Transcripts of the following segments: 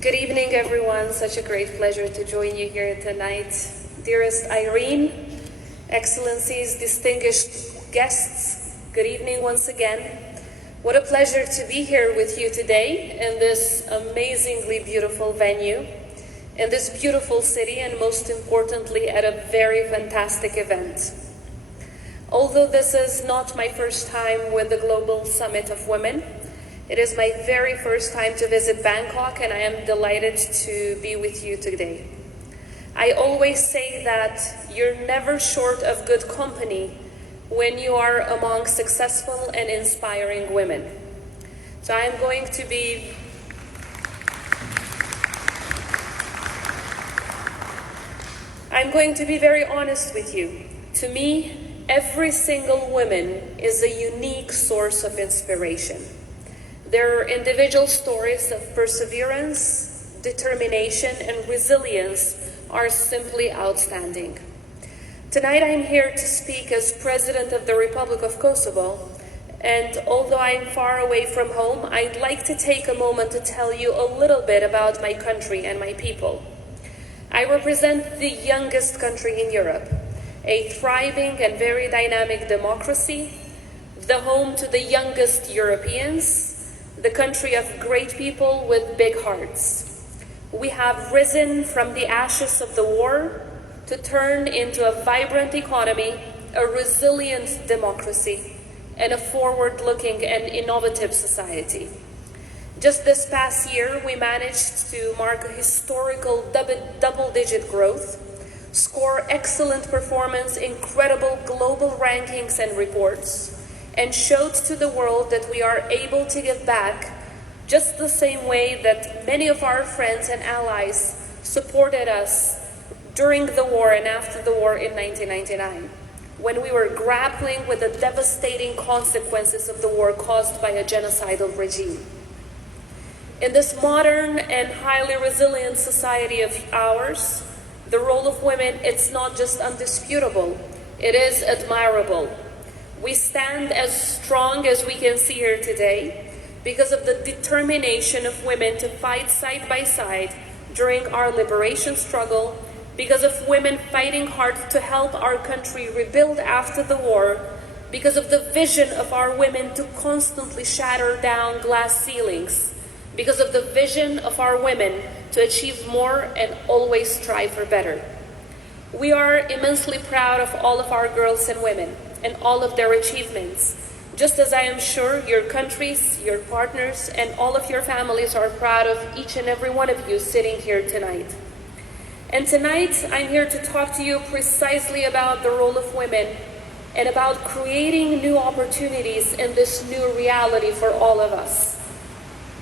Good evening, everyone. Such a great pleasure to join you here tonight. Dearest Irene, Excellencies, distinguished guests, good evening once again. What a pleasure to be here with you today in this amazingly beautiful venue, in this beautiful city, and most importantly, at a very fantastic event. Although this is not my first time with the Global Summit of Women, it is my very first time to visit Bangkok, and I am delighted to be with you today. I always say that you're never short of good company when you are among successful and inspiring women. So I'm going to be very honest with you. To me, every single woman is a unique source of inspiration. Their individual stories of perseverance, determination, and resilience are simply outstanding. Tonight I'm here to speak as President of the Republic of Kosovo, and although I'm far away from home, I'd like to take a moment to tell you a little bit about my country and my people. I represent the youngest country in Europe, a thriving and very dynamic democracy, the home to the youngest Europeans, the country of great people with big hearts. We have risen from the ashes of the war to turn into a vibrant economy, a resilient democracy, and a forward-looking and innovative society. Just this past year, we managed to mark a historical double-digit growth, score excellent performance, incredible global rankings and reports, and showed to the world that we are able to give back just the same way that many of our friends and allies supported us during the war and after the war in 1999, when we were grappling with the devastating consequences of the war caused by a genocidal regime. In this modern and highly resilient society of ours, the role of women, it's not just undisputable, it is admirable. We stand as strong as we can see here today because of the determination of women to fight side by side during our liberation struggle, because of women fighting hard to help our country rebuild after the war, because of the vision of our women to constantly shatter down glass ceilings, because of the vision of our women to achieve more and always strive for better. We are immensely proud of all of our girls and women and all of their achievements, just as I am sure your countries, your partners, and all of your families are proud of each and every one of you sitting here tonight. And tonight, I'm here to talk to you precisely about the role of women and about creating new opportunities in this new reality for all of us.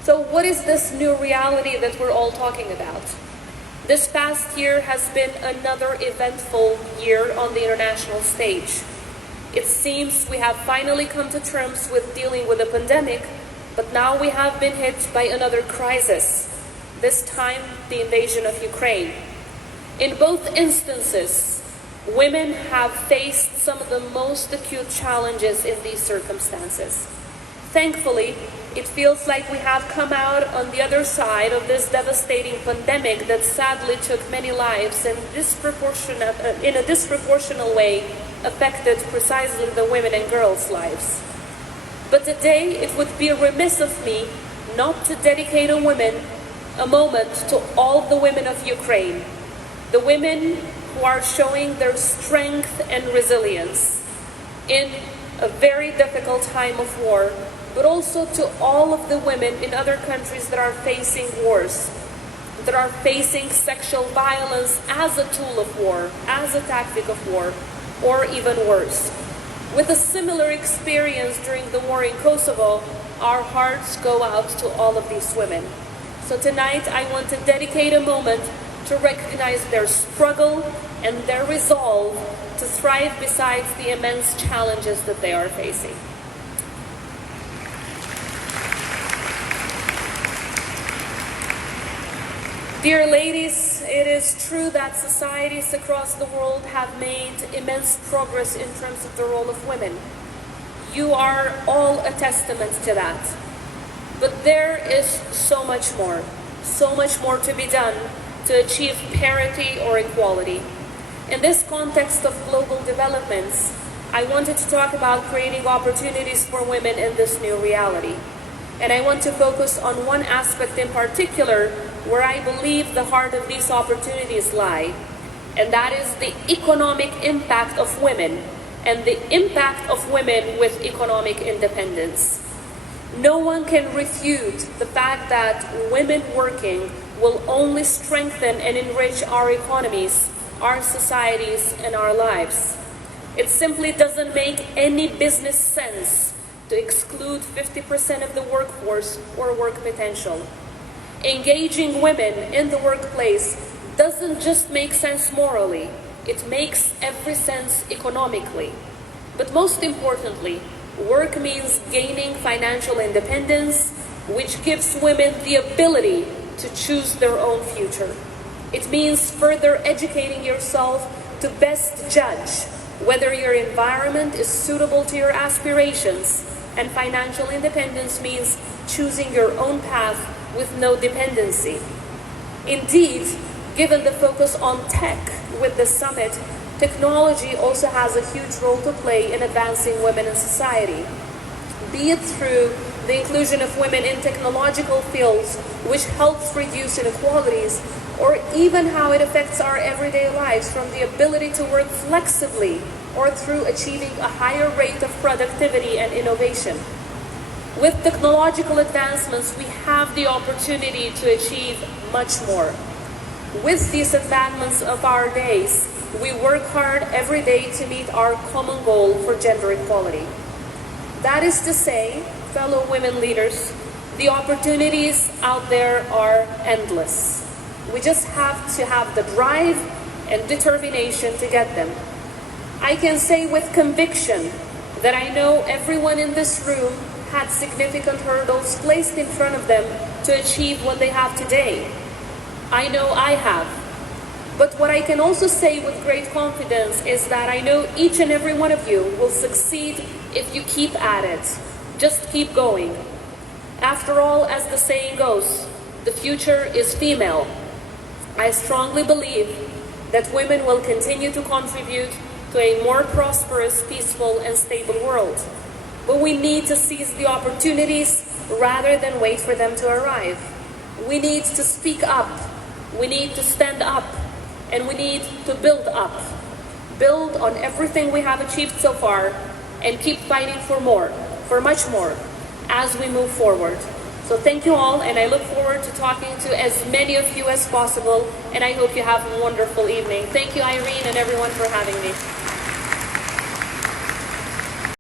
So what is this new reality that we're all talking about? This past year has been another eventful year on the international stage. It seems we have finally come to terms with dealing with the pandemic, but now we have been hit by another crisis, this time the invasion of Ukraine. In both instances, women have faced some of the most acute challenges in these circumstances. Thankfully, it feels like we have come out on the other side of this devastating pandemic that sadly took many lives and in a disproportionate way affected precisely the women and girls' lives. But today it would be remiss of me not to dedicate a moment to all the women of Ukraine, the women who are showing their strength and resilience in a very difficult time of war, but also to all of the women in other countries that are facing wars, that are facing sexual violence as a tool of war, as a tactic of war, or even worse. With a similar experience during the war in Kosovo, our hearts go out to all of these women. So tonight I want to dedicate a moment to recognize their struggle and their resolve to thrive besides the immense challenges that they are facing. Dear ladies, it is true that societies across the world have made immense progress in terms of the role of women. You are all a testament to that. But there is so much more. so much more to be done to achieve parity or equality. In this context of global developments, I wanted to talk about creating opportunities for women in this new reality. And I want to focus on one aspect in particular where I believe the heart of these opportunities lie, and that is the economic impact of women and the impact of women with economic independence. No one can refute the fact that women working will only strengthen and enrich our economies, our societies, and our lives. It simply doesn't make any business sense to exclude 50% of the workforce or work potential. Engaging women in the workplace doesn't just make sense morally, it makes every sense economically. But most importantly, work means gaining financial independence, which gives women the ability to choose their own future. It means further educating yourself to best judge whether your environment is suitable to your aspirations, and financial independence means choosing your own path with no dependency. Indeed, given the focus on tech with the summit, technology also has a huge role to play in advancing women in society, be it through the inclusion of women in technological fields, which helps reduce inequalities, or even how it affects our everyday lives, from the ability to work flexibly or through achieving a higher rate of productivity and innovation. With technological advancements, we have the opportunity to achieve much more. With these advancements of our days, we work hard every day to meet our common goal for gender equality. That is to say, fellow women leaders, the opportunities out there are endless. We just have to have the drive and determination to get them. I can say with conviction that I know everyone in this room had significant hurdles placed in front of them to achieve what they have today. I know I have. But what I can also say with great confidence is that I know each and every one of you will succeed if you keep at it. Just keep going. After all, as the saying goes, the future is female. I strongly believe that women will continue to contribute to a more prosperous, peaceful, and stable world. But we need to seize the opportunities rather than wait for them to arrive. We need to speak up. We need to stand up. And we need to build up. Build on everything we have achieved so far and keep fighting for more, for much more, as we move forward. So thank you all, and I look forward to talking to as many of you as possible, and I hope you have a wonderful evening. Thank you, Irene, and everyone, for having me.